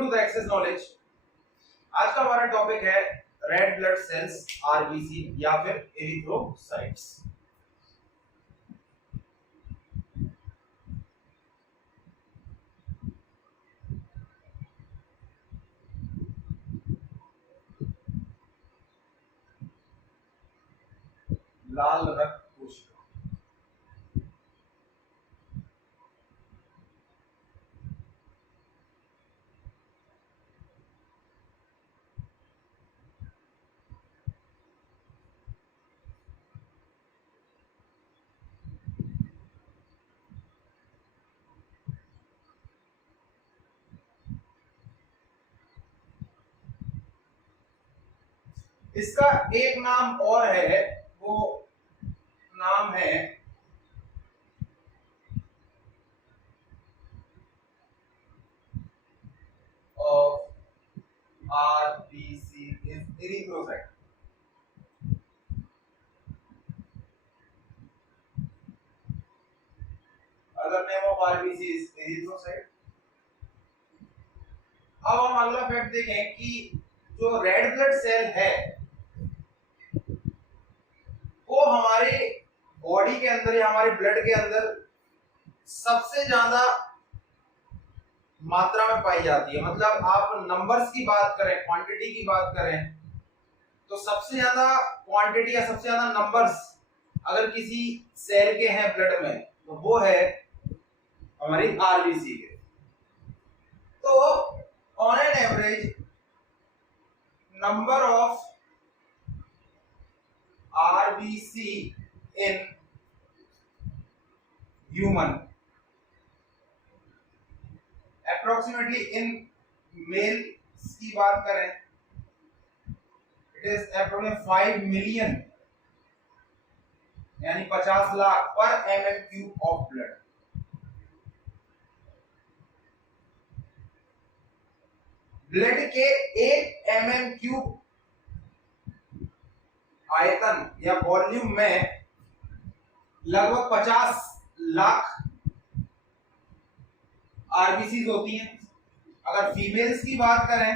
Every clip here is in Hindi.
Welcome to the access knowledge. आज का हमारा टॉपिक है रेड ब्लड सेल्स, आरबीसी या फिर एरिथ्रोसाइट्स। लाल रक्त कोशिका। इसका एक नाम और है, वो नाम है of RBC is erythrocyte. Other name of RBC is erythrocyte. अब हम अगला फैक्ट देखें कि जो रेड ब्लड सेल है वो हमारे बॉडी के अंदर या हमारे ब्लड के अंदर सबसे ज्यादा मात्रा में पाई जाती है। मतलब आप नंबर्स की बात करें, क्वांटिटी की बात करें, तो सबसे ज्यादा क्वांटिटी या सबसे ज्यादा नंबर्स अगर किसी सेल के हैं ब्लड में तो वो है हमारी आरबीसी के। तो on an average number of RBC in human approximately in male की बात करें it is approximately 5 million यानी 50 लाख पर mm³ of blood। ब्लड के 1 mm³ आयतन या वॉल्यूम में लगभग 50 लाख आरबीसी होती हैं। अगर फीमेल्स की बात करें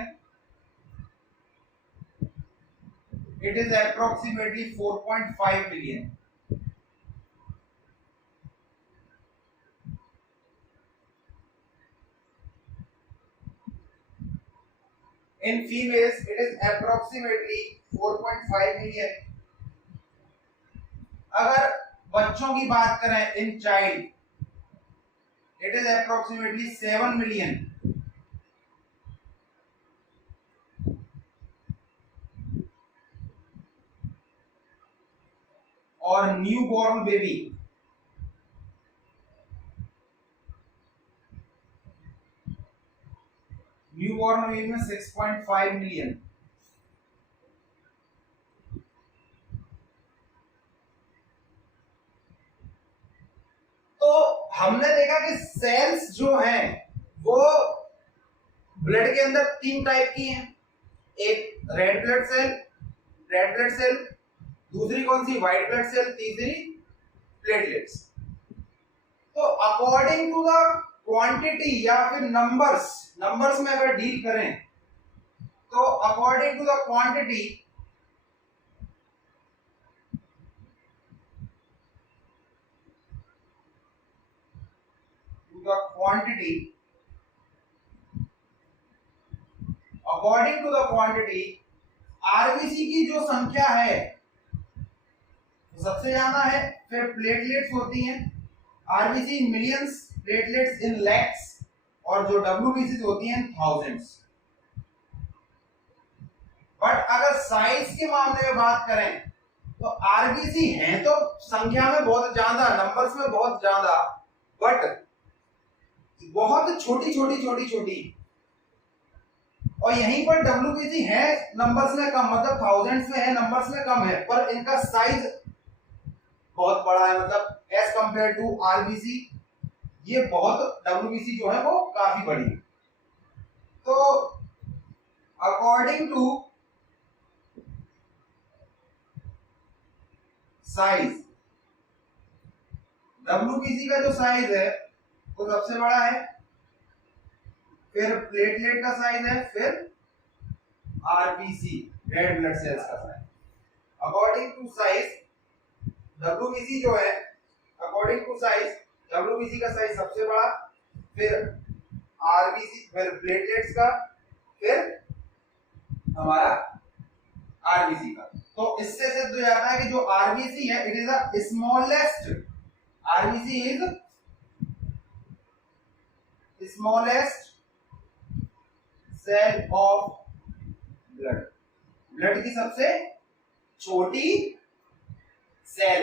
it is approximately 4.5 million. In females it is approximately 4.5 million। अगर बच्चों की बात करें in child it is approximately 7 million. और न्यू बॉर्न बेबी में 6.5 मिलियन। तो हमने देखा कि सेल्स जो हैं वो ब्लड के अंदर 3 टाइप की हैं। एक रेड ब्लड सेल, दूसरी कौन सी, व्हाइट ब्लड सेल, तीसरी प्लेटलेट्स। तो अकॉर्डिंग टू द क्वांटिटी या फिर नंबर्स में अगर डील करें तो according to the quantity RBC की जो संख्या है सबसे ज्यादा है, फिर प्लेटलेट्स होती हैं आरबीसी मिलियंस, प्लेटलेट्स इन लैक्स, और जो डब्ल्यूबीसी होती हैं थाउजेंड्स। बट अगर साइज के मामले में बात करें तो आरबीसी हैं तो संख्या में बहुत ज्यादा, नंबर्स में बहुत ज्यादा, बट बहुत छोटी। और यहीं पर डब्ल्यूबीसी है नंबर्स में कम, मतलब थाउजेंड्स में है, नंबर्स में कम है, पर इनका साइज बहुत बड़ा है। मतलब एज कंपेयर टू आरबीसी ये बहुत, डब्ल्यूबीसी जो है वो काफी बड़ी है। तो अकॉर्डिंग टू साइज, डब्ल्यूबीसी का जो साइज है वो सबसे बड़ा है, फिर प्लेटलेट का साइज है, फिर आरबीसी रेड ब्लड सेल्स का size. According to size WBC जो है, अकॉर्डिंग टू साइज डब्ल्यूबीसी का साइज सबसे बड़ा, फिर आरबीसी, फिर प्लेटलेट्स का, फिर हमारा आरबीसी का। तो इससे सिद्ध हो जाता है कि जो आरबीसी है it is the smallest, RBC is smallest cell of blood, blood की सबसे छोटी सेल।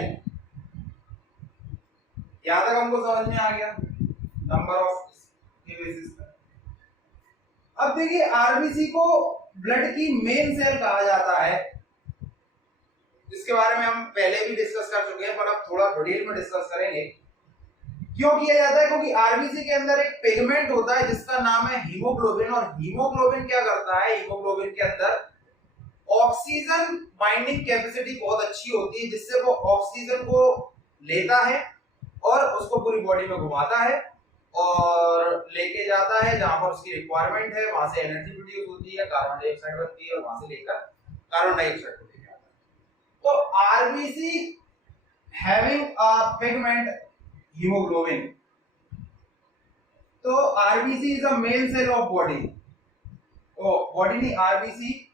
यहां तक हमको समझ में आ गया नंबर ऑफ के बेसिस पर। अब देखिए आरबीसी को ब्लड की मेन सेल कहा जाता है, जिसके बारे में हम पहले भी डिस्कस कर चुके हैं, पर अब थोड़ा डिटेल में डिस्कस करेंगे। क्यों किया जाता है? क्योंकि आरबीसी के अंदर एक पिगमेंट होता है जिसका नाम है हीमोग्लोबिन, और हीमोग्लोबिन क्या करता है, हीमोग्लोबिन के अंदर ऑक्सीजन बाइंडिंग कैपेसिटी बहुत अच्छी होती है, जिससे वो ऑक्सीजन को लेता है और उसको पूरी बॉडी में घुमाता है और लेके जाता है जहां पर उसकी रिक्वायरमेंट है, वहां से एनर्जी प्रोड्यूस होती है, कार्बन डाइऑक्साइड बनती है और वहां से लेकर कार्बन डाइऑक्साइड को लेके आता है। तो RBC having a pigment haemoglobin, तो RBC is a main cell of body. तो बॉडी नहीं, RBC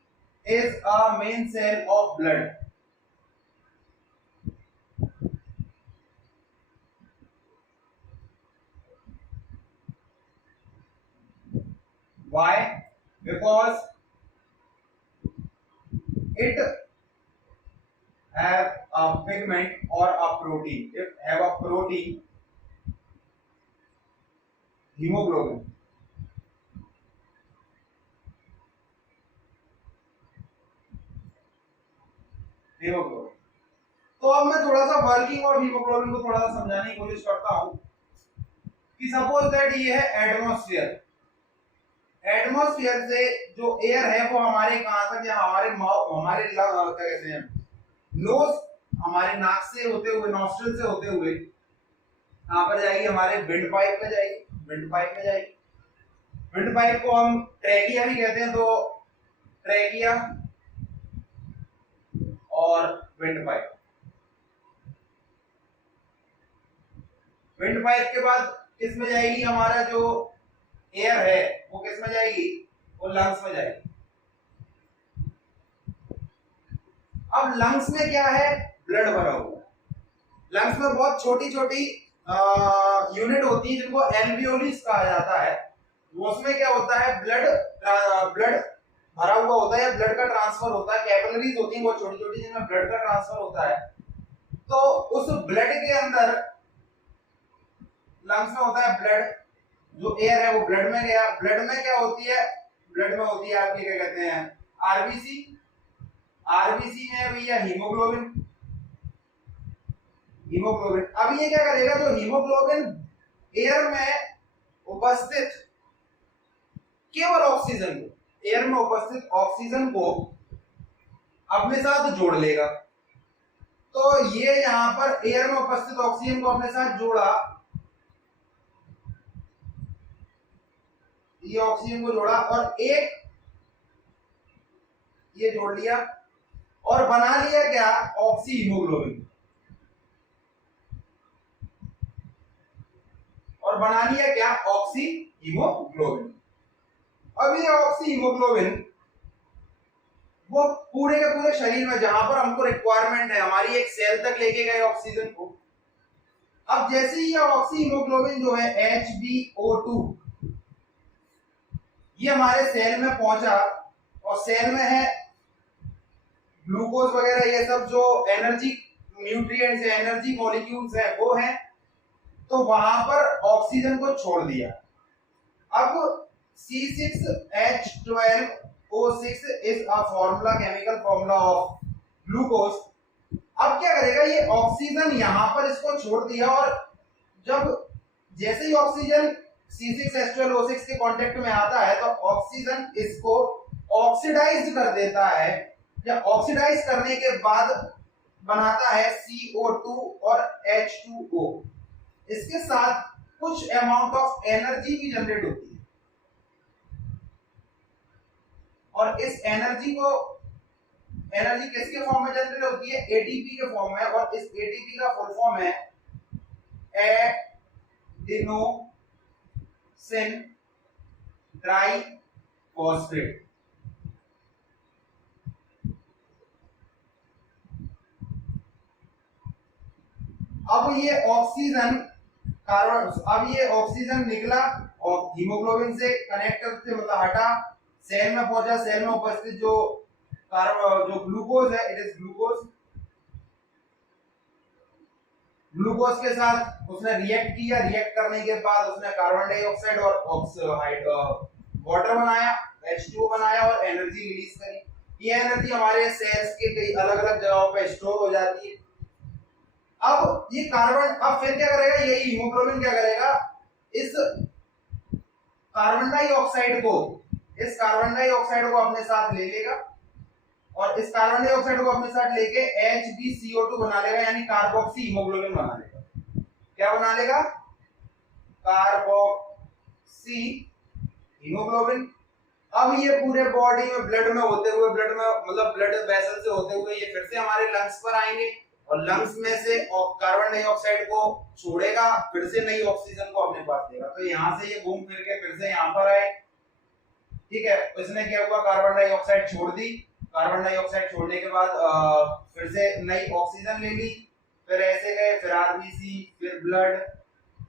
is a main cell of blood. Why? Because it have a pigment or a protein. It have a protein, hemoglobin. Haemoglobin. तो अब मैं थोड़ा सा वर्किंग और हीमोग्लोबिन को थोड़ा सा समझाने की कोशिश करता हूं कि सपोज दैट ये है एटमॉस्फेयर। एटमॉस्फेयर से जो एयर है वो हमारे कहां तक, या हमारे हमारे क्या कहते हैं, नोज, हमारे नाक से होते हुए, नॉस्ट्रिल से होते हुए कहां पर जाएगी, हमारे विंड पाइप में जाएगी, विंड पाइप में जाएगी। विंड पाइप को हम ट्रैकिया भी कहते हैं, तो ट्रैकिया और विंड पाइप। विंड पाइप के बाद किस में जाएगी, हमारा जो एयर है वो किस में जाएगी, वो लंग्स में जाएगी। अब लंग्स में क्या है, ब्लड भरा हुआ है। लंग्स में बहुत छोटी छोटी यूनिट होती है जिनको एल्वियोलिस कहा जाता है। उसमें क्या होता है, ब्लड भरा हुआ होता है, ब्लड का ट्रांसफर होता है, कैपिलरीज होती हैं बहुत छोटी छोटी जिनमें ब्लड का ट्रांसफर होता है। तो उस ब्लड के अंदर लंग्स में होता है ब्लड, जो एयर है वो ब्लड में गया। ब्लड में क्या होती है, ब्लड में होती है आपकी क्या कहते हैं, आरबीसी। आरबीसी में भैया हीमोग्लोबिन, हीमोग्लोबिन। अब ये क्या करेगा, जो हीमोग्लोबिन एयर में उपस्थित केवल ऑक्सीजन को, एयर में उपस्थित ऑक्सीजन को अपने साथ जोड़ लेगा। तो ये यहां पर एयर में उपस्थित ऑक्सीजन को अपने साथ जोड़ा, ये ऑक्सीजन को जोड़ा और एक ये जोड़ लिया और बना लिया क्या, ऑक्सी हीमोग्लोबिन, और बना लिया क्या, ऑक्सी हीमोग्लोबिन। अब ये ऑक्सी हीमोग्लोबिन वो पूरे के पूरे शरीर में जहां पर हमको रिक्वायरमेंट है, हमारी एक सेल तक लेके गए ऑक्सीजन को। अब जैसे ही ये ऑक्सी हीमोग्लोबिन जो है HbO2 ये हमारे सेल में पहुंचा, और सेल में है ग्लूकोज वगैरह, ये सब जो एनर्जी न्यूट्रिएंट्स है, एनर्जी मॉलिक्यूल्स है वो है, तो वहां पर ऑक्सीजन को छोड़ दिया। अब C6H12O6 is a formula, chemical formula of glucose. अब क्या करेगा, ये ऑक्सीजन यहां पर इसको छोड़ दिया, और जब जैसे ही ऑक्सीजन C6H12O6 के कांटेक्ट में आता है तो ऑक्सीजन इसको ऑक्सीडाइज कर देता है, या ऑक्सीडाइज करने के बाद बनाता है CO2 और H2O। इसके साथ कुछ अमाउंट ऑफ एनर्जी भी जनरेट होती है। और इस एनर्जी किसके फॉर्म में जनरेट होती है? एटीपी के फॉर्म में। और इस एटीपी का फुल फॉर्म है एडिनोसिन ट्राइफॉस्फेट। अब ये ऑक्सीजन निकला और हीमोग्लोबिन से कनेक्टर से मतलब हटा, सेल में पहुंचा। सेल में उपस्थित जो ग्लूकोज है, इट इज ग्लूकोज के साथ उसने रिएक्ट किया। रिएक्ट करने के बाद उसने कार्बन डाइऑक्साइड और वाटर बनाया, H2O बनाया और एनर्जी रिलीज करी। ये एनर्जी हमारे सेल्स के कई अलग अलग जगहों पे स्टोर हो जाती है। अब ये अब फिर क्या करेगा? ये हीमोग्लोबिन क्या करेगा? इस कार्बन डाइऑक्साइड को अपने साथ ले लेगा और इस कार्बन डाइऑक्साइड को अपने साथ लेके HbCO2 बना लेगा, यानी कार्बोक्सी हीमोग्लोबिन बना लेगा। क्या बना लेगा? Carboxy haemoglobin. अब ये पूरे बॉडी में ब्लड में मतलब ब्लड वेसल से होते हुए ये फिर से हमारे लंग्स पर आएंगे और लंग्स में से कार्बन डाइऑक्साइड को छोड़ेगा, फिर से नई ऑक्सीजन को अपने पास देगा। तो यहाँ से ये घूम फिर के फिर से यहाँ पर आए, ठीक है। इसने क्या हुआ? कार्बन डाइऑक्साइड छोड़ दी। कार्बन डाइऑक्साइड छोड़ने के बाद फिर से नई ऑक्सीजन ले ली, फिर ऐसे गए, फिर आरबीसी, फिर ब्लड,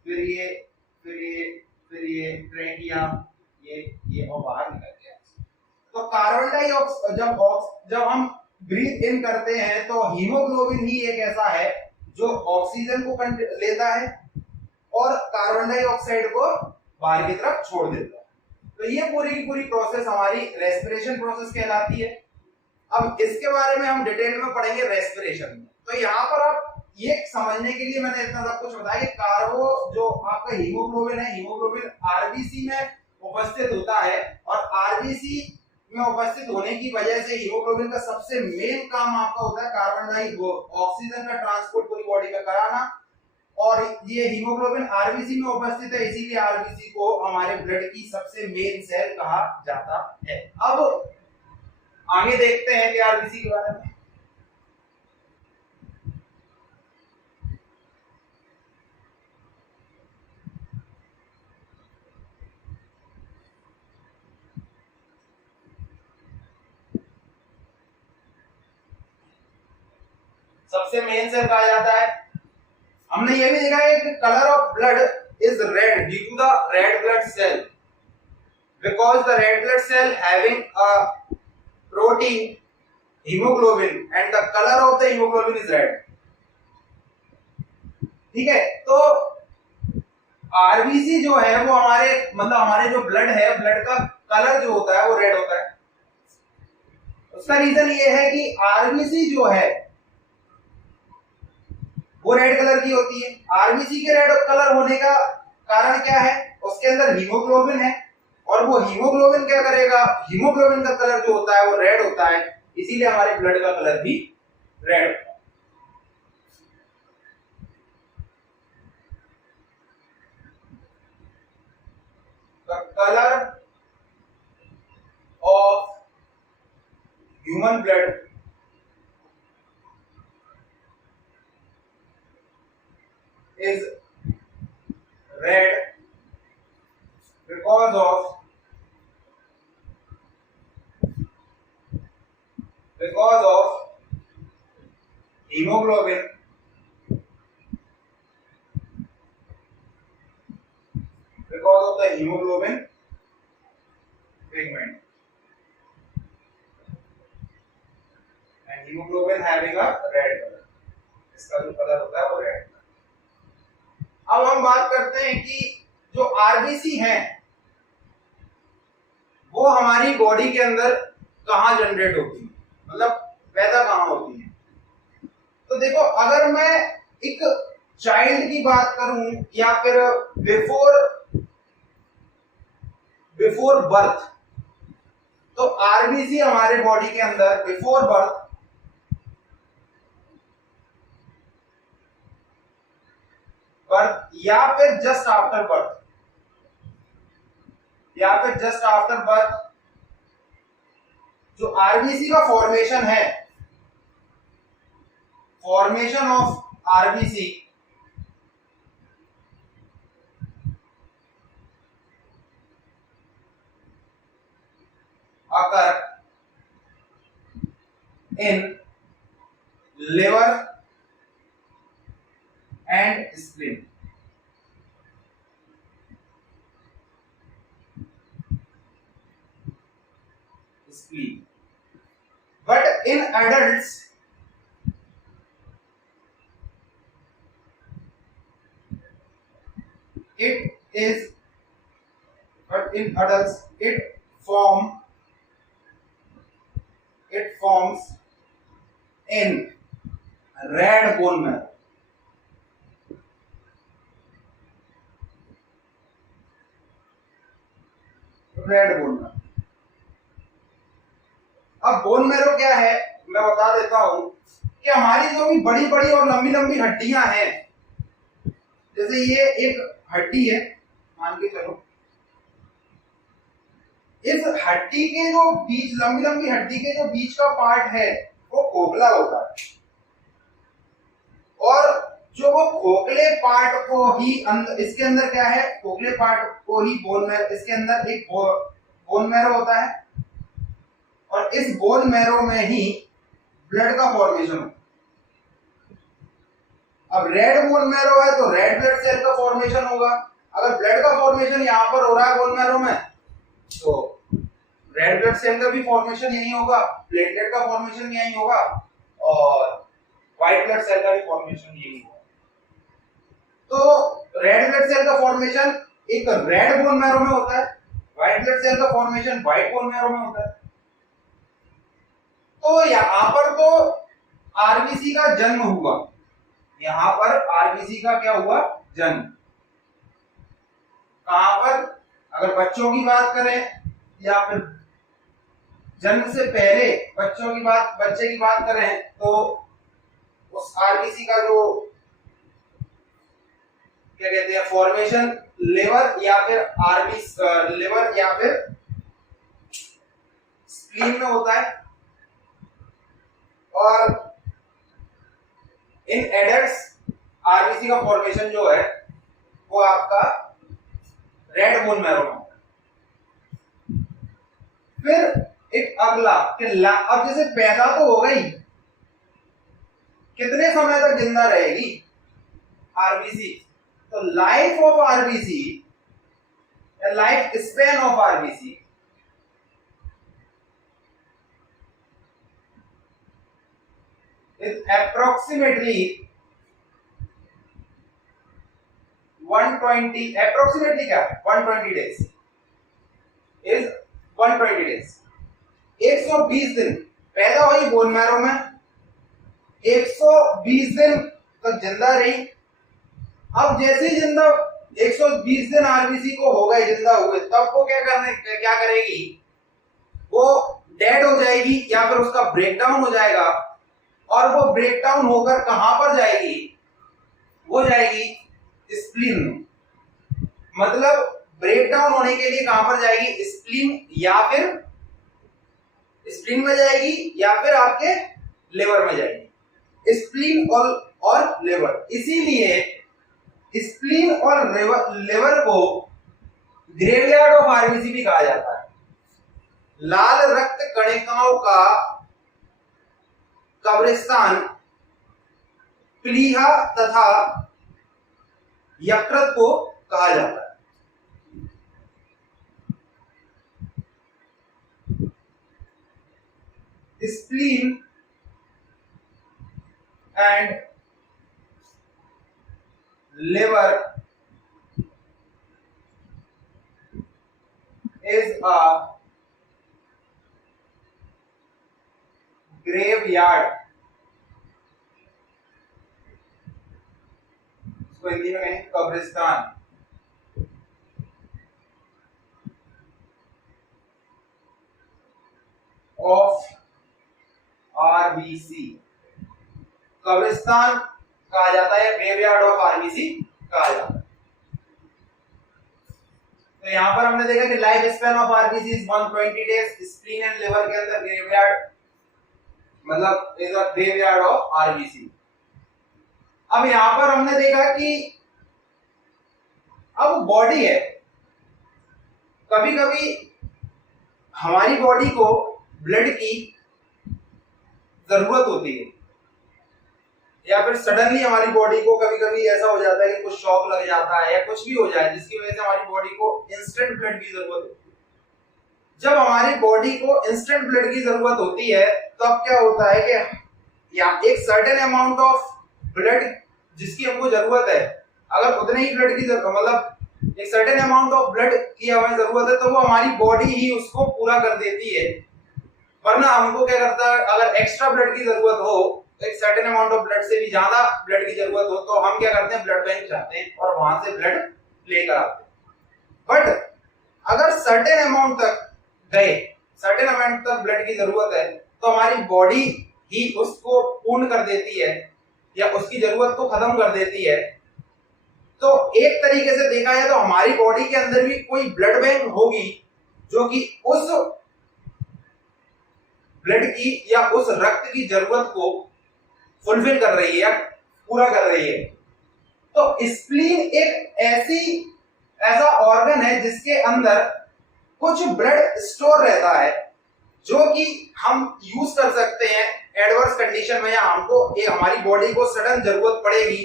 फिर ये ट्रेकिया, ये और बाहर निकल गया। तो कार्बन डाइऑक्साइड जब हम ब्रीथ इन करते हैं तो हीमोग्लोबिन ही एक ऐसा है जो ऑक्सीजन को लेता है और कार्बन डाइऑक्साइड को बाहर की तरफ छोड़ देता है। तो ये पूरी की पूरी प्रोसेस हमारी रेस्पिरेशन प्रोसेस कहलाती है। अब इसके बारे में हम डिटेल में पढ़ेंगे रेस्पिरेशन में। तो यहाँ पर आप ये समझने के लिए मैंने इतना सब कुछ बताया कि जो आपका हीमोग्लोबिन है, हीमोग्लोबिन आरबीसी में उपस्थित होता है और आरबीसी में उपस्थित होने की वजह से हीमोग्लोबिन का सबसे मेन काम आपका होता है ऑक्सीजन का ट्रांसपोर्ट पूरी बॉडी में कराना। और ये हीमोग्लोबिन आरबीसी में उपस्थित है, इसीलिए आरबीसी को हमारे ब्लड की सबसे मेन सेल कहा जाता है। अब आगे देखते हैं कि आरबीसी के बारे में। सबसे मेन सेल कहा जाता है। हमने ये भी देखा है कि colour of blood is red due to the red blood cell, because the red blood cell having a protein hemoglobin and the color of the hemoglobin is red। ठीक है, तो आरबीसी जो है वो हमारे जो ब्लड है, ब्लड का कलर जो होता है वो रेड होता है। उसका रीजन ये है कि आरबीसी जो है वो रेड कलर की होती है। आरबीसी के रेड कलर होने का कारण क्या है? उसके अंदर हीमोग्लोबिन है और वो हीमोग्लोबिन क्या करेगा? हीमोग्लोबिन का कलर जो होता है वो रेड होता है, इसीलिए हमारे ब्लड का कलर भी रेड होता है। The color of human blood is red because of hemoglobin pigment and hemoglobin having a red color। इसका जो कलर होता है वो रेड। अब हम बात करते हैं कि जो आरबीसी है वो हमारी बॉडी के अंदर कहाँ जनरेट होती है, मतलब पैदा कहाँ होती है। तो देखो, अगर मैं एक चाइल्ड की बात करूं या फिर बिफोर बर्थ, तो आरबीसी हमारे बॉडी के अंदर बिफोर बर्थ या फिर जस्ट आफ्टर बर्थ जो आरबीसी का फॉर्मेशन है, formation of RBC occur in liver and spleen. But in adults it forms in red bone marrow. Red bone marrow. अब बोन मैरो क्या है मैं बता देता हूं कि हमारी जो भी बड़ी बड़ी और लंबी लंबी हड्डियां हैं, जैसे ये एक हड्डी है मान के चलो, इस हड्डी के जो बीच, लंबी लंबी हड्डी के जो बीच का पार्ट है वो खोखला होता है, और जो वो खोखले पार्ट को ही इसके अंदर क्या है, खोखले पार्ट को ही बोन मैरो, इसके अंदर एक बोन मैरो होता है, और इस बोन मैरो में ही ब्लड का फॉर्मेशन होता है। अब रेड बोन मैरो है तो रेड ब्लड सेल का फॉर्मेशन होगा। अगर ब्लड का फॉर्मेशन यहाँ पर हो रहा है बोन मैरो में, तो रेड ब्लड सेल का भी फॉर्मेशन यही होगा, प्लेटलेट का फॉर्मेशन यही होगा, और व्हाइट ब्लड सेल का भी फॉर्मेशन यही होगा। तो रेड ब्लड सेल का फॉर्मेशन एक रेड बोन मैरो में होता है, व्हाइट ब्लड सेल का फॉर्मेशन व्हाइट बोन मैरो में होता है। तो यहां पर तो आरबीसी का जन्म हुआ, यहां पर आरबीसी का क्या हुआ, जन्म। कहां पर, अगर बच्चों की बात करें या फिर जन्म से पहले बच्चे की बात करें, तो उस आरबीसी का जो क्या कहते हैं फॉर्मेशन लिवर या फिर लिवर या फिर स्प्लीन में होता है, और इन एडल्ट्स आरबीसी का फॉर्मेशन जो है वो आपका रेड बोन मैरो में होता है। फिर एक अगला कि अब जैसे पैदा तो हो गई, कितने समय तक जिंदा रहेगी आरबीसी, तो life of RBC, life span of RBC is approximately 120 days is 120 days 120 दिन पैदा हुई बोन मैरो में, 120 दिन तक जिंदा रही। अब जैसे ही जिंदा 120 दिन आरबीसी को हो गए, जिंदा हुए, तब वो क्या करेगी, वो डेड हो जाएगी या फिर उसका ब्रेकडाउन हो जाएगा, और वो ब्रेकडाउन होकर कहां पर जाएगी, वो जाएगी स्प्लीन में। मतलब ब्रेकडाउन होने के लिए कहां पर जाएगी, स्प्लीन या फिर स्प्लीन में जाएगी या फिर आपके लिवर में जाएगी, स्प्लीन और लिवर। इसीलिए स्प्लीन और लिवर को ग्रेवयार्ड ऑफ आरबीसी भी कहा जाता है। लाल रक्त कणिकाओं का कब्रिस्तान प्लीहा तथा यकृत को कहा जाता है। Spleen and liver is a graveyard, इसको हिंदी में कहें कब्रिस्तान, ऑफ आरबीसी। कब्रिस्तान कहा जाता है, ग्रेवयार्ड ऑफ आरबीसी कहा जाता है। तो यहाँ पर हमने देखा कि life span of RBC is 120 days. Spleen and liver के अंदर ग्रेवयार्ड मतलब is a graveyard of RBC. अब यहाँ पर हमने देखा कि अब बॉडी है, कभी कभी हमारी बॉडी को ब्लड की जरूरत होती है, या फिर सडनली हमारी बॉडी को कभी कभी ऐसा हो जाता है कि कुछ शॉक लग जाता है या कुछ भी हो जाए जिसकी वजह से हमारी बॉडी को इंस्टेंट ब्लड की जरूरत होती है। जब हमारी बॉडी को इंस्टेंट ब्लड की जरूरत होती है तो अब क्या होता है कि या एक सर्टेन अमाउंट ऑफ ब्लड जिसकी हमको जरूरत है, अगर उतने ही ब्लड की मतलब एक सर्टेन अमाउंट ऑफ ब्लड की हमें जरूरत है तो वो हमारी बॉडी ही उसको पूरा कर देती है। वरना हमको क्या करता है, अगर एक्स्ट्रा ब्लड की जरूरत हो, एक सर्टेन अमाउंट ऑफ ब्लड से भी ज्यादा ब्लड की जरूरत हो, तो हम क्या करते हैं, ब्लड बैंक जाते हैं और वहां से ब्लड लेकर आते हैं। बट अगर सर्टेन अमाउंट तक गए, सर्टेन अमाउंट तक ब्लड की जरूरत है, तो हमारी बॉडी ही उसको पूर्ण कर देती है या उसकी जरूरत को खत्म कर देती है। तो एक तरीके से देखा जाए तो हमारी बॉडी के अंदर भी कोई ब्लड बैंक होगी जो कि उस ब्लड की या उस रक्त की जरूरत को फुलफिल कर रही है या पूरा कर रही है। तो स्प्लीन एक ऐसा ऑर्गन है जिसके अंदर कुछ ब्लड स्टोर रहता है जो कि हम यूज कर सकते हैं एडवर्स कंडीशन में, या हमको हमारी बॉडी को सडन जरूरत पड़ेगी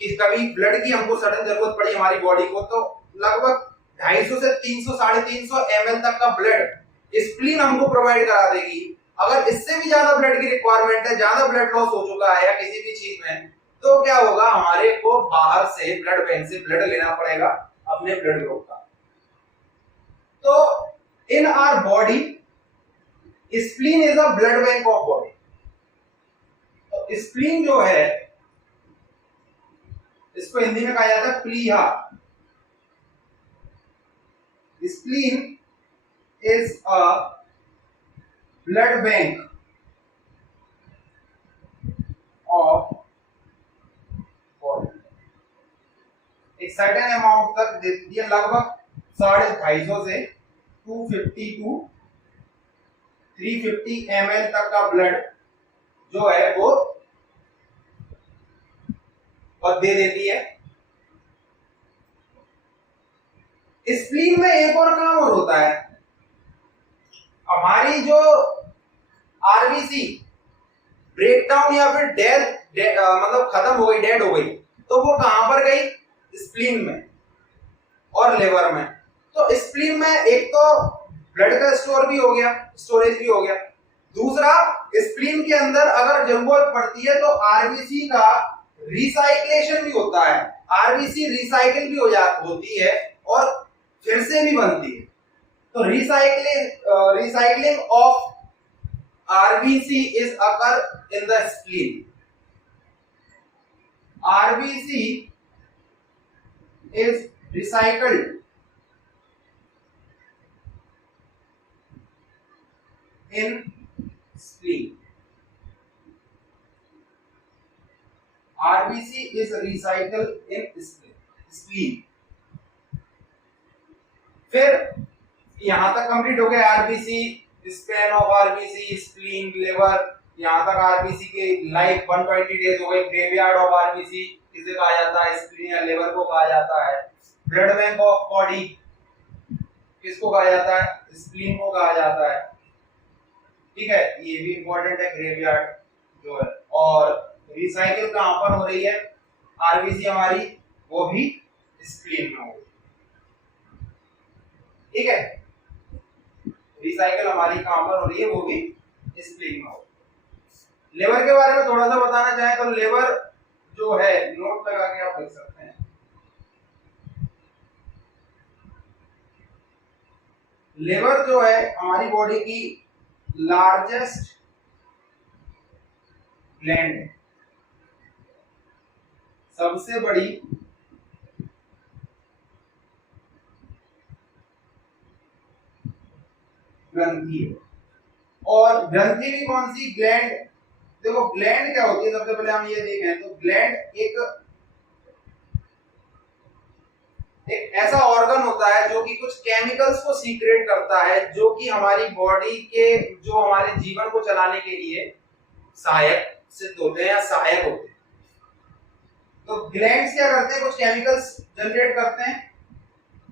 कि कभी ब्लड की हमको सडन जरूरत पड़ी हमारी बॉडी को, तो लगभग 250 से 300 350 ml तक का ब्लड स्प्लीन हमको प्रोवाइड करा देगी। अगर इससे भी ज्यादा ब्लड की रिक्वायरमेंट है, ज्यादा ब्लड लॉस हो चुका है या किसी भी चीज में, तो क्या होगा, हमारे को बाहर से ब्लड बैंक से ब्लड लेना पड़ेगा अपने ब्लड ग्रुप का। तो in our body spleen is a blood bank of body. तो स्प्लीन जो है इसको हिंदी में कहा जाता है प्लीहा। Spleen is a blood bank of body. एक सर्टेन अमाउंट तक देती है, लगभग 250 से 250 टू 350 ml तक का ब्लड जो है वो दे देती है। स्प्लीन में एक और काम और होता है, हमारी जो आरबीसी ब्रेकडाउन या फिर डेथ मतलब खत्म हो गई, डेड हो गई, तो वो कहां पर गई, स्प्लीन में और लिवर में। तो स्प्लीन में एक तो ब्लड का स्टोरेज भी हो गया। दूसरा, स्प्लीन के अंदर अगर जरूरत पड़ती है तो आरबीसी का रिसाइक्लेशन भी होता है, आरबीसी रिसाइकिल भी होती है और फिर से भी बनती है। तो recycling of RBC is occur in the spleen. RBC is recycled in spleen. RBC is recycled in spleen. फिर यहां तक कंप्लीट हो गया RBC, span of RBC, spleen, liver, यहां तक आरबीसी की लाइफ 120 डेज हो गई। ग्रेवयार्ड ऑफ आरबीसी किसे कहा जाता है, स्प्लीन या लिवर को कहा जाता है। ब्लड बैंक ऑफ बॉडी किसको कहा जाता है, स्प्लीन को कहा जाता है। ठीक है, ये भी इंपॉर्टेंट है ग्रेवयार्ड जो है। और रिसाइकिल कहां पर हो रही है आरबीसी हमारी, वो भी स्प्लीन में हो रही है। ठीक है, रिसाइकिल हमारी कहां पर हो रही है, वो भी स्प्लीन में हो रही है। लिवर के बारे में थोड़ा सा बताना चाहें तो लिवर जो है, नोट लगा के आप लिख सकते हैं। लिवर जो है हमारी बॉडी की लार्जेस्ट ग्लैंड है, सबसे बड़ी ग्रंथि है। और ग्रंथि भी कौन सी, ग्लैंड। देखो ग्लैंड क्या होती है, सबसे पहले हम ये देखें तो ग्लैंड एक ऐसा ऑर्गन होता है जो कि कुछ केमिकल्स को सीक्रेट करता है, जो कि हमारी बॉडी के, जो हमारे जीवन को चलाने के लिए सहायक सिद्ध होते हैं या सहायक होते हैं। तो ग्लैंड्स क्या करते हैं, कुछ केमिकल्स जनरेट करते हैं,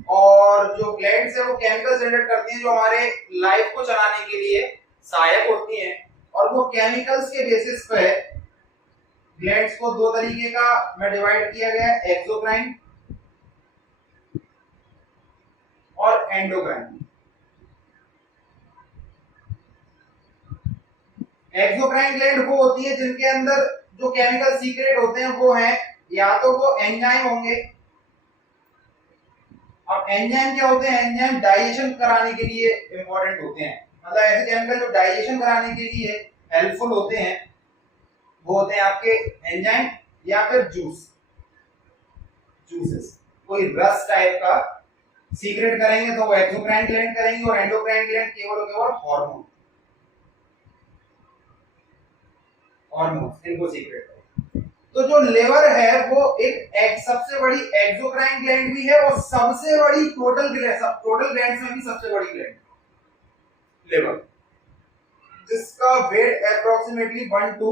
और जो ग्लैंड्स है वो केमिकल्स जनरेट करती हैं जो हमारे लाइफ को चलाने के लिए सहायक होती हैं। और वो केमिकल्स के बेसिस पे ग्लैंड्स को दो तरीके का में डिवाइड किया गया है, एक्सोक्राइन और एंडोक्राइन। एक्सोक्राइन ग्लैंड वो होती है जिनके अंदर जो केमिकल सीक्रेट होते हैं वो है या तो वो एंजाइम होंगे। अब एंजाइम क्या होते हैं, एंजाइम डाइजेशन कराने के लिए इंपॉर्टेंट होते हैं, मतलब ऐसे केमिकल जो डाइजेशन कराने के लिए हेल्पफुल होते हैं वो होते हैं आपके एंजाइम या फिर जूसेस। कोई रस टाइप का सीक्रेट करेंगे तो वो एक्सोक्राइन ग्लैंड करेंगे, और एंडोक्राइन ग्लैंड केवल और केवल हार्मोन्स इनको सीक्रेट करेंगे। तो जो लिवर है वो एक सबसे बड़ी एक्सोक्राइन ग्लैंड भी है और सबसे बड़ी टोटल ग्लैंड्स में भी सबसे बड़ी ग्लैंड लिवर, जिसका वेट अप्रोक्सीमेटली 1 to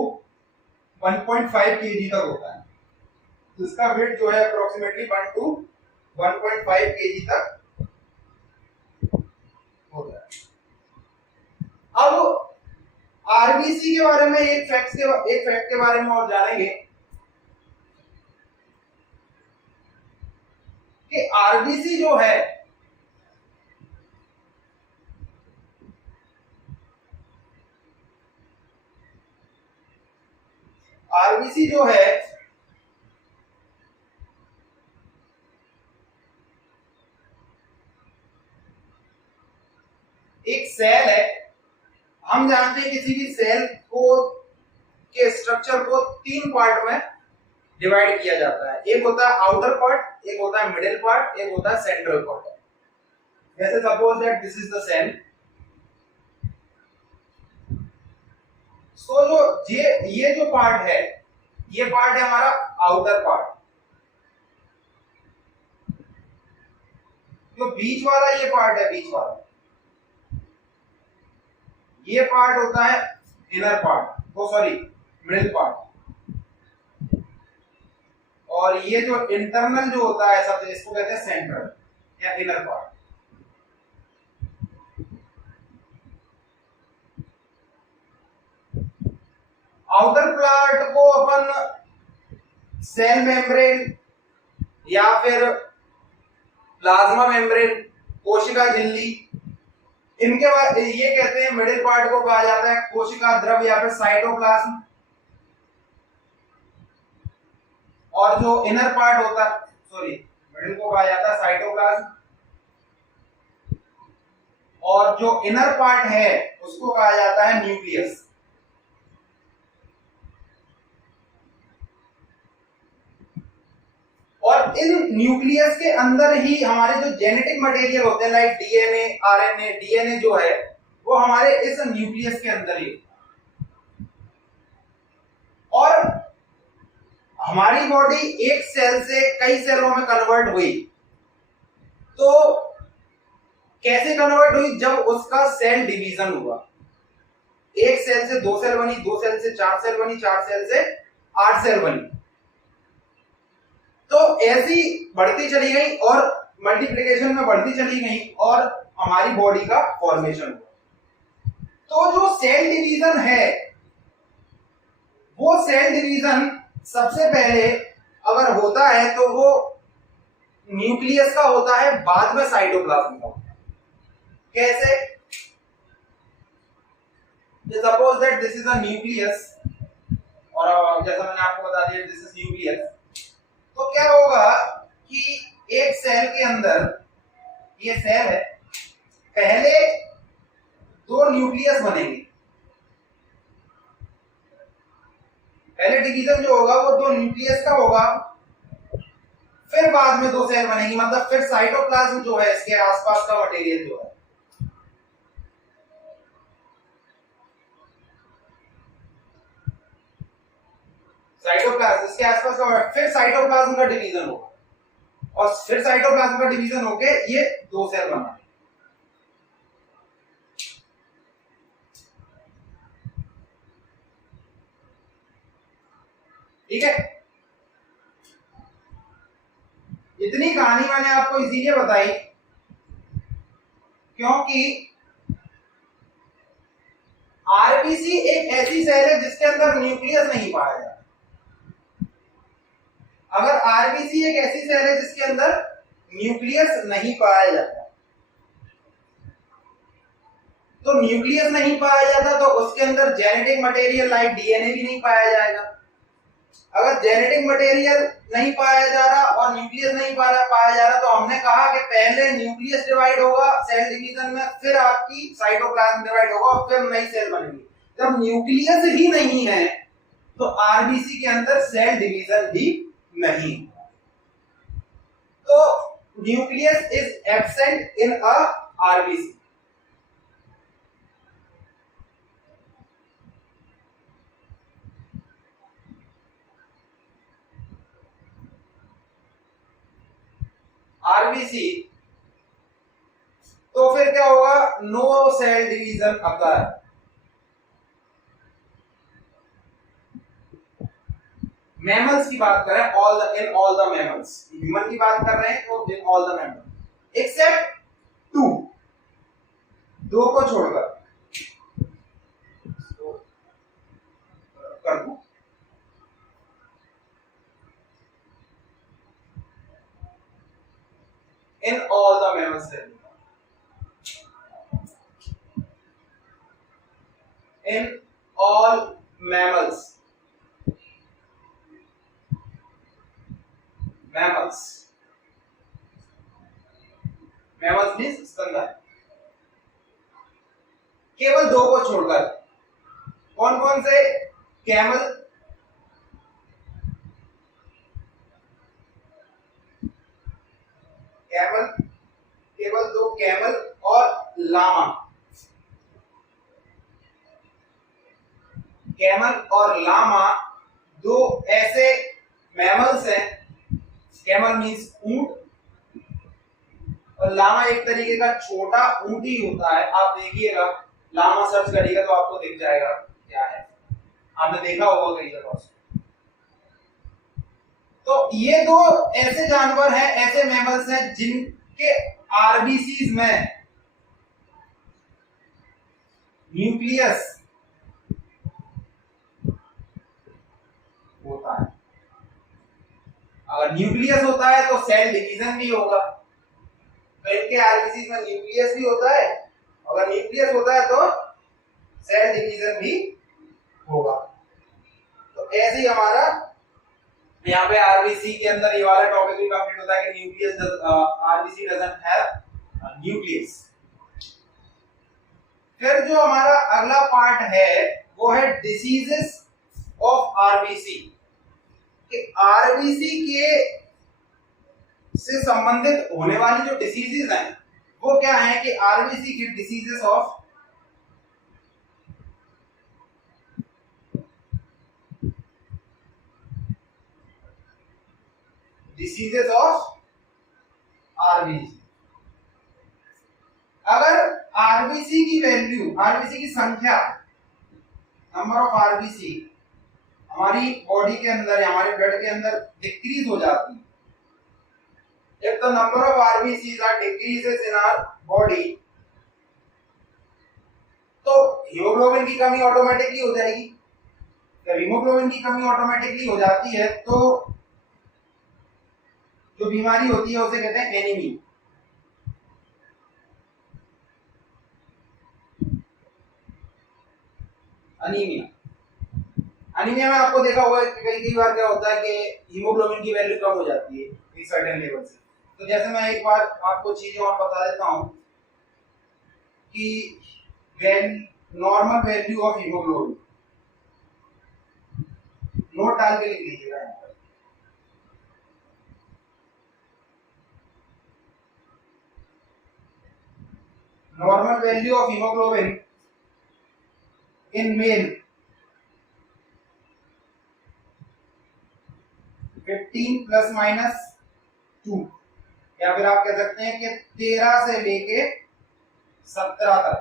1.5 केजी तक होता है। जिसका वेट जो है अप्रोक्सीमेटली 1 to 1.5 केजी तक होता है। अब आरबीसी के बारे में एक फैक्ट के बारे में और जानेंगे कि आरबीसी जो है एक सेल है। हम जानते हैं किसी भी सेल को के स्ट्रक्चर को 3 पार्ट में डिवाइड किया जाता है। एक होता है आउटर पार्ट, एक होता है मिडिल पार्ट, एक होता है सेंट्रल पार्ट। जैसे suppose that this is the cell. So जो ये जो पार्ट है, ये पार्ट है हमारा आउटर पार्ट। जो बीच वाला ये पार्ट है, बीच वाला ये पार्ट होता है इनर पार्ट, मिडिल पार्ट। और ये जो इंटरनल जो होता है सबसे, इसको कहते हैं सेंट्रल या इनर पार्ट। आउटर पार्ट को अपन सेल मेम्ब्रेन या फिर प्लाज्मा मेम्ब्रेन, कोशिका झिल्ली, इनके बाद ये कहते हैं। मिडिल पार्ट को कहा जाता है कोशिका द्रव या फिर साइटोप्लाज्म। और जो इनर पार्ट होता है, मिडिल को कहा जाता है साइटोप्लाज्म, और जो इनर पार्ट है उसको कहा जाता है न्यूक्लियस। और इन न्यूक्लियस के अंदर ही हमारे जो जेनेटिक मटेरियल होते हैं, लाइक डीएनए, आरएनए, डीएनए जो है वो हमारे इस न्यूक्लियस के अंदर ही। और हमारी बॉडी एक सेल से कई सेलों में कन्वर्ट हुई, तो कैसे कन्वर्ट हुई? जब उसका सेल डिवीजन हुआ। एक सेल से 2 सेल बनी, 2 सेल से 4 सेल बनी, 4 सेल से 8 सेल बनी। तो ऐसी बढ़ती चली गई और मल्टीप्लिकेशन में बढ़ती चली गई और हमारी बॉडी का फॉर्मेशन हुआ। तो जो सेल डिवीजन है, वो सेल डिवीजन सबसे पहले अगर होता है तो वो न्यूक्लियस का होता है, बाद में साइटोप्लाज्म का होता है। कैसे? Suppose that this is a nucleus, और जैसा मैंने आपको बता दिया दिस इज न्यूक्लियस। तो क्या होगा कि एक सेल के अंदर, ये सेल है, पहले 2 न्यूक्लियस बनेंगे। पहले डिवीजन जो होगा वो 2 न्यूक्लियस का होगा, फिर बाद में 2 सेल बनेंगी। मतलब फिर साइटोप्लाज्म जो है, इसके आसपास का मटेरियल जो है, साइटोप्लाज्म इसके आसपास का, फिर साइटोप्लाज्म का डिवीजन होगा। और फिर साइटोप्लाज्म का डिवीजन होके ये 2 सेल बना। ठीक है, इतनी कहानी मैंने आपको इसीलिए बताई क्योंकि आरबीसी एक ऐसी सेल है जिसके अंदर न्यूक्लियस नहीं पाया जाता। अगर आरबीसी एक ऐसी सेल है जिसके अंदर न्यूक्लियस नहीं पाया जाता, तो न्यूक्लियस नहीं पाया जाता तो उसके अंदर जेनेटिक मटेरियल लाइक डीएनए भी नहीं पाया जाएगा। अगर जेनेटिक मटेरियल नहीं पाया जा रहा और न्यूक्लियस नहीं पाया जा रहा, तो हमने कहा कि पहले न्यूक्लियस डिवाइड होगा सेल डिवीजन में, फिर आपकी साइटोप्लाज्म डिवाइड होगा और फिर नई सेल बनेगी। जब न्यूक्लियस ही नहीं है तो आरबीसी के अंदर सेल डिवीजन भी नहीं। तो nucleus is absent in a RBC. RBC तो फिर क्या होगा, no cell division occur. Mammals की बात करें, in all the mammals, human की बात कर रहे हैं तो in all the mammals except 2, 2 को छोड़कर कर दूं, in all the mammals, in all mammals, mammals means स्तनधारी, केवल 2 को छोड़कर। कौन कौन से? कैमल, कैमल, केवल 2 कैमल और लामा। कैमल और लामा 2 ऐसे मैमल्स हैं। कैमल मीन्स ऊंट और लामा एक तरीके का छोटा ऊंट ही होता है। आप देखिएगा, लामा सर्च करिएगा तो आपको दिख जाएगा क्या है, आपने देखा होगा कई जगह। तो ये 2 ऐसे जानवर हैं, ऐसे मैमल्स हैं जिनके आरबीसीज में न्यूक्लियस होता है। अगर न्यूक्लियस होता है तो सेल डिवीजन भी होगा। तो इनके आरबीसीज में न्यूक्लियस भी होता है, अगर न्यूक्लियस होता है तो सेल डिवीजन भी होगा। तो ऐसे ही हमारा यहाँ पे आरबीसी के अंदर ये वाला टॉपिक भी कंप्लीट होता है कि nucleus, RBC doesn't have nucleus. फिर जो हमारा अगला पार्ट है वो है डिसीजेस ऑफ आरबीसी। कि आरबीसी के से संबंधित होने वाली जो डिसीजेस हैं वो क्या है कि आरबीसी की डिसीजेस ऑफ आरबीसी। अगर आरबीसी की वैल्यू, आरबीसी की संख्या, नंबर ऑफ आरबीसी हमारी बॉडी के अंदर या हमारे ब्लड के अंदर डिक्रीज हो जाती है, if the number of RBCs are decreases in our body, तो हीमोग्लोबिन की कमी ऑटोमेटिकली हो जाएगी। जब हीमोग्लोबिन की कमी ऑटोमेटिकली हो जाती है तो जो बीमारी होती है उसे कहते हैं एनीमिया। अनीमिया, अनीमिया में आपको देखा होगा कि कई बार क्या होता है कि हीमोग्लोबिन की वैल्यू कम हो जाती है एक सर्टेन लेवल से। तो जैसे मैं एक बार आपको चीजें और बता देता हूं कि normal value of haemoglobin, note डाल के लिख लीजिएगा यहाँ पर। Normal value of haemoglobin in male 15 ± 2, या फिर आप कह सकते हैं कि 13 से लेके 17 तक,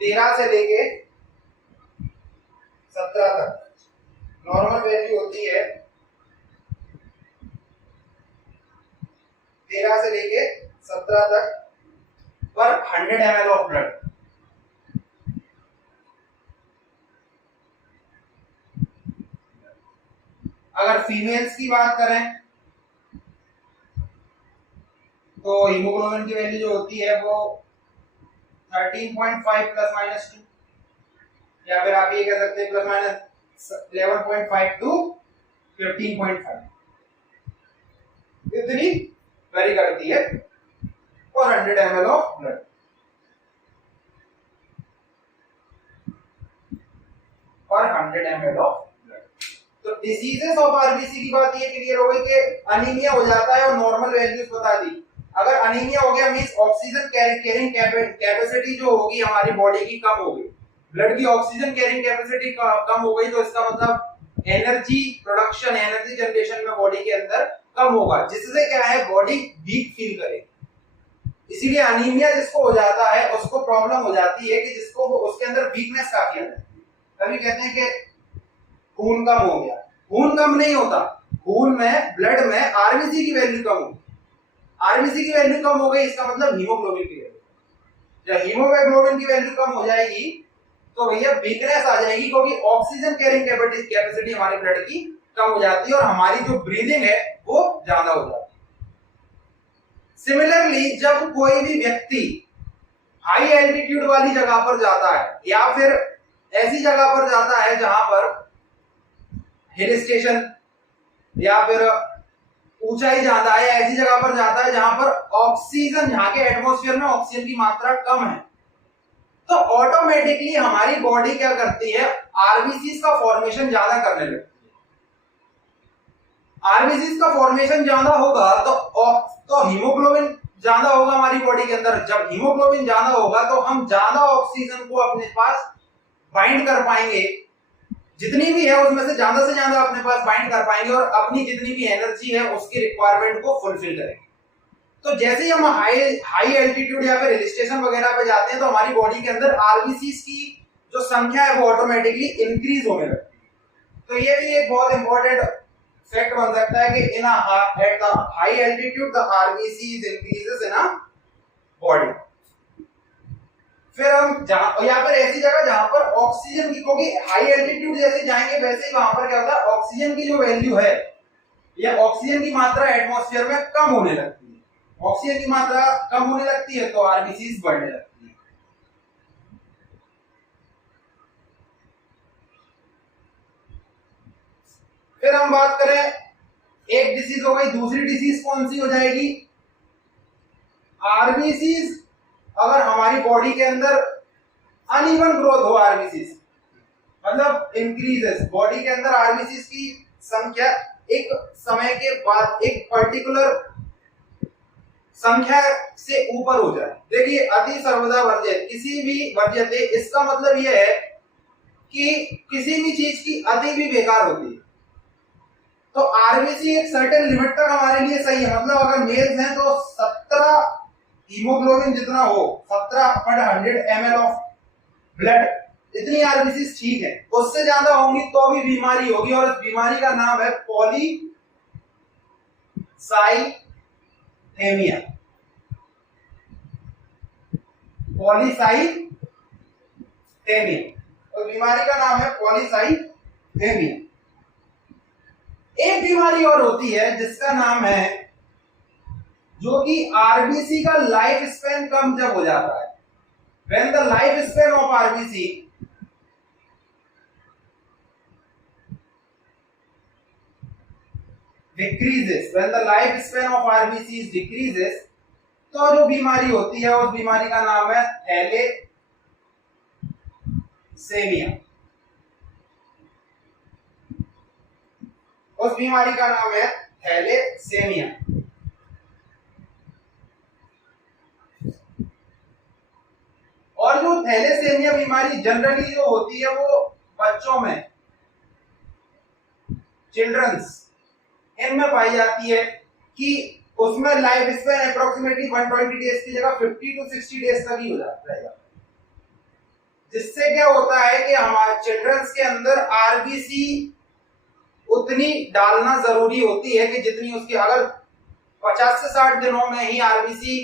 13 से लेके 17 तक नॉर्मल वैल्यू होती है, 13 से लेके 17 तक पर 100 ml ऑफ ब्लड। अगर फीमेल्स की बात करें तो हीमोग्लोबिन की वैल्यू जो होती है वो 13.5 प्लस माइनस 2, या फिर आप ये कह सकते हैं प्लस माइनस 11.5 टू 15.5, इतनी वेरी करती है और 100 ml ऑफ ब्लड। और 100 ml ऑफ ब्लड। तो डिसीजेस ऑफ आरबीसी की बात ये क्लियर हो गई कि अनीमिया हो जाता है और नॉर्मल वैल्यूज बता दी। अगर अनीमिया हो गया मींस ऑक्सीजन कैरिंग कैपेसिटी जो होगी हमारी बॉडी की कम हो गई, ब्लड की ऑक्सीजन कैरिंग कैपेसिटी कम हो गई, तो इसका मतलब एनर्जी प्रोडक्शन, एनर्जी जनरेशन में बॉडी के अंदर कम होगा, जिससे क्या है बॉडी वीक फील करेगी। इसीलिए अनीमिया जिसको हो जाता है उसको प्रॉब्लम हो जाती है कि जिसको उसके अंदर वीकनेस काफी आ जाती है। कभी कहते हैं कि खून कम हो गया, खून कम नहीं होता, खून में ब्लड में आरबीसी की वैल्यू कम होगी। आरबीसी की वैल्यू कम हो गई इसका मतलब हीमोग्लोबिन की वैल्यू, जब हीमोग्लोबिन की वैल्यू कम हो जाएगी तो भैया वीकनेस आ जाएगी, क्योंकि ऑक्सीजन कैरिंग कैपेसिटी हमारे ब्लड की कम हो जाती है और हमारी जो ब्रीदिंग है वो ज्यादा हो जाती है। सिमिलरली जब कोई भी व्यक्ति हाई एल्टीट्यूड वाली जगह पर जाता है या फिर ऐसी जगह पर जाता है जहां पर हिल स्टेशन या फिर ऊंचाई जाता है, ऐसी जगह पर जाता है जहां पर ऑक्सीजन, जहां के एटमॉस्फेयर में ऑक्सीजन की मात्रा कम है, तो ऑटोमेटिकली हमारी बॉडी क्या करती है, आरबीसी का फॉर्मेशन ज्यादा करने लगती है। आरबीसी का फॉर्मेशन ज्यादा होगा तो हीमोग्लोबिन ज्यादा होगा हमारी बॉडी के अंदर। जब हीमोग्लोबिन ज्यादा होगा तो हम ज्यादा ऑक्सीजन को अपने पास बाइंड कर पाएंगे, जितनी भी है उसमें से ज्यादा अपने पास बाइंड कर पाएंगे और अपनी जितनी भी एनर्जी है उसकी रिक्वायरमेंट को फुलफिल करेंगे। तो जैसे ही हम हाई एल्टीट्यूड या फिर हिल स्टेशन वगैरह पे जाते हैं तो हमारी बॉडी के अंदर आरबीसी की जो संख्या है वो ऑटोमेटिकली इंक्रीज होने लगती है। तो ये भी एक बहुत इंपॉर्टेंट फैक्ट बन सकता है कि at the high altitude the RBC increases in a body. फिर हम या फिर ऐसी जगह जहां पर ऑक्सीजन की, क्योंकि हाई एल्टीट्यूड जैसे जाएंगे वैसे ही वहां पर क्या होता है, ऑक्सीजन की जो वैल्यू है या ऑक्सीजन की मात्रा एटमॉस्फेयर में कम होने लगती है। ऑक्सीजन की मात्रा कम होने लगती है तो आरबीसी बढ़ने लगती है। फिर हम बात करें, एक डिसीज हो गई, दूसरी डिसीज कौन सी हो जाएगी, आरबीसी अगर हमारी बॉडी के अंदर अनइवन ग्रोथ हो, आरबीसी मतलब इंक्रीजेस, बॉडी के अंदर आरबीसी की संख्या एक समय के बाद एक पर्टिकुलर संख्या से ऊपर हो जाए। देखिए अति सर्वदा वर्जित, किसी भी वर्ज्यते, इसका मतलब यह है कि किसी भी चीज की अति भी बेकार होती है। तो आरबीसी एक सर्टेन लिमिट तक हमारे लिए सही है। मतलब अगर मेल्स हैं तो 17 हीमोग्लोबिन जितना हो, 17/100 ml ऑफ ब्लड, इतनी आरबीसी ठीक है। उससे ज्यादा होंगी तो भी बीमारी होगी और इस बीमारी का नाम है पॉलीसाइथेमिया। पॉलीसाइथेमिया, तो बीमारी का नाम है पॉलीसाइथेमिया। एक बीमारी और होती है जिसका नाम है, जो कि आरबीसी का लाइफ स्पैन कम जब हो जाता है, when the life span of RBC decreases, when the life span of RBC decreases, तो जो बीमारी होती है उस बीमारी का नाम है थैलेसेमिया। उस बीमारी का नाम है थैलेसेमिया। और जो थैलेसेमिया बीमारी जनरली जो होती है वो बच्चों में, चिल्ड्रंस, इनमें पाई जाती है कि उसमें लाइफ स्पैन अप्रोक्सीमेटली 120 डेज की जगह 50 to 60 डेज तक ही हो जाता है। जिससे क्या होता है कि हमारे चिल्ड्रंस के अंदर आरबीसी उतनी डालना जरूरी होती है कि जितनी उसकी, अगर 50 से 60 दिनों में ही आरबीसी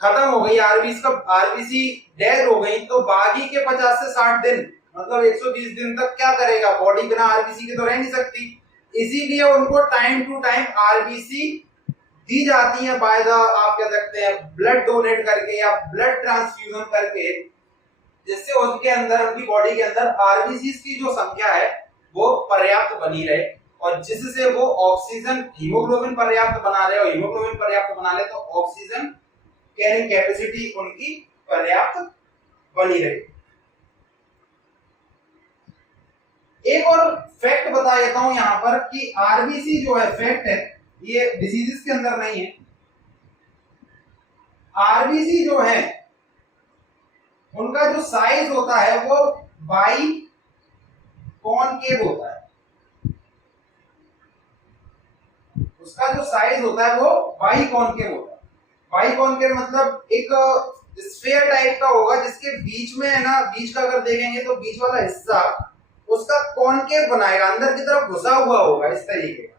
खत्म हो गई, आरबीसी डेड हो गई, तो बाकी के 50 से 60 दिन मतलब 120 दिन तक क्या करेगा, बॉडी बिना आरबीसी के तो रह नहीं सकती। इसीलिए उनको टाइम टू टाइम आरबीसी दी जाती है बाय द, आप कह सकते हैं ब्लड डोनेट करके या ब्लड ट्रांसफ्यूजन करके, जिससे उनके अंदर, उनकी बॉडी के अंदर आरबीसी की जो संख्या है वो पर्याप्त बनी रहे, और जिससे वो ऑक्सीजन, हीमोग्लोबिन पर्याप्त बना रहे, और हीमोग्लोबिन पर्याप्त बना ले तो ऑक्सीजन कैरिंग कैपेसिटी उनकी पर्याप्त बनी रहे। एक और फैक्ट बता देता हूं यहां पर कि आरबीसी जो है, फैक्ट है, ये डिसीजेस के अंदर नहीं है। आरबीसी जो है उनका जो साइज होता है वो बाई कॉनकेव होता है। उसका जो साइज होता है वो बाई कॉनकेव होता है। बाई कॉनकेव मतलब एक स्फीयर टाइप का होगा, जिसके बीच में है ना, बीच का अगर देखेंगे तो बीच वाला हिस्सा उसका कॉनकेव बनाएगा, अंदर की तरफ घुसा हुआ होगा इस तरीके का।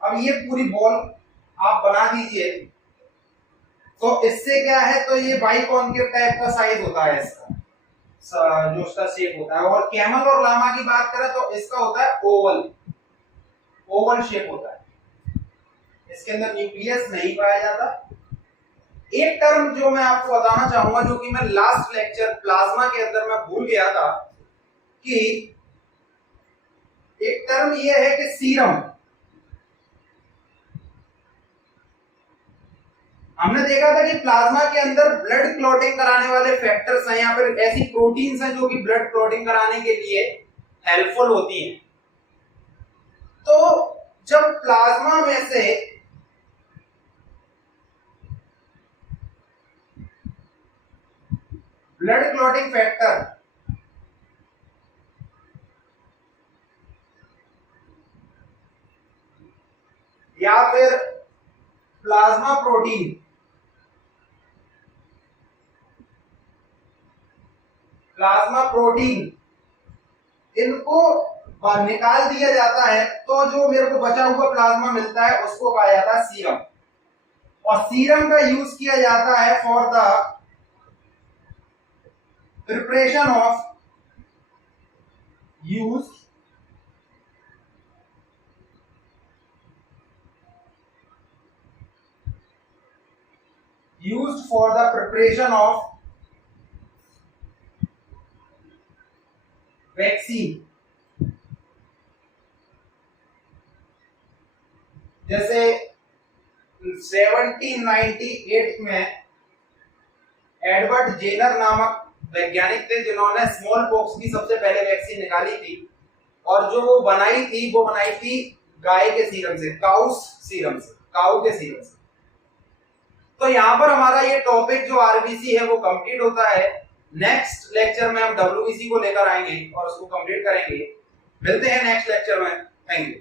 अब ये पूरी बॉल आप बना दीजिए, तो इससे क्या है, तो ये बाई कॉनकेव टाइप का साइज होता है इसका, जो उसका शेप होता है। और कैमल और लामा की बात करें तो इसका होता है ओवल शेप होता है, इसके अंदर न्यूक्लियस नहीं पाया जाता। एक टर्म जो मैं आपको बताना चाहूंगा, जो कि मैं लास्ट लेक्चर प्लाज्मा के अंदर मैं भूल गया था, कि एक टर्म ये है कि सीरम। हमने देखा था कि प्लाज्मा के अंदर ब्लड क्लॉटिंग कराने वाले फैक्टर्स हैं, या फिर ऐसी प्रोटीन्स हैं जो कि ब्लड क्लॉटिंग कराने के लिए हेल्पफुल होती हैं। तो जब प्लाज्मा में से ब्लड क्लॉटिंग फैक्टर या फिर प्लाज्मा प्रोटीन इनको निकाल दिया जाता है, तो जो मेरे को बचा हुआ प्लाज्मा मिलता है उसको कहा जाता है सीरम। और सीरम का यूज किया जाता है for the preparation of used for the preparation of vaccine. जैसे 1798 में एडवर्ड जेनर नामक वैज्ञानिक थे, जिन्होंने स्मॉल पॉक्स की सबसे पहले वैक्सीन निकाली थी, और जो वो बनाई थी गाय के सीरम से, काऊ के सीरम से। तो यहाँ पर हमारा ये टॉपिक जो आरबीसी है वो कंप्लीट होता है। नेक्स्ट लेक्चर में हम डब्ल्यूबीसी को लेकर आएंगे और उसको कंप्लीट करेंगे। मिलते हैं नेक्स्ट लेक्चर में। Thank you.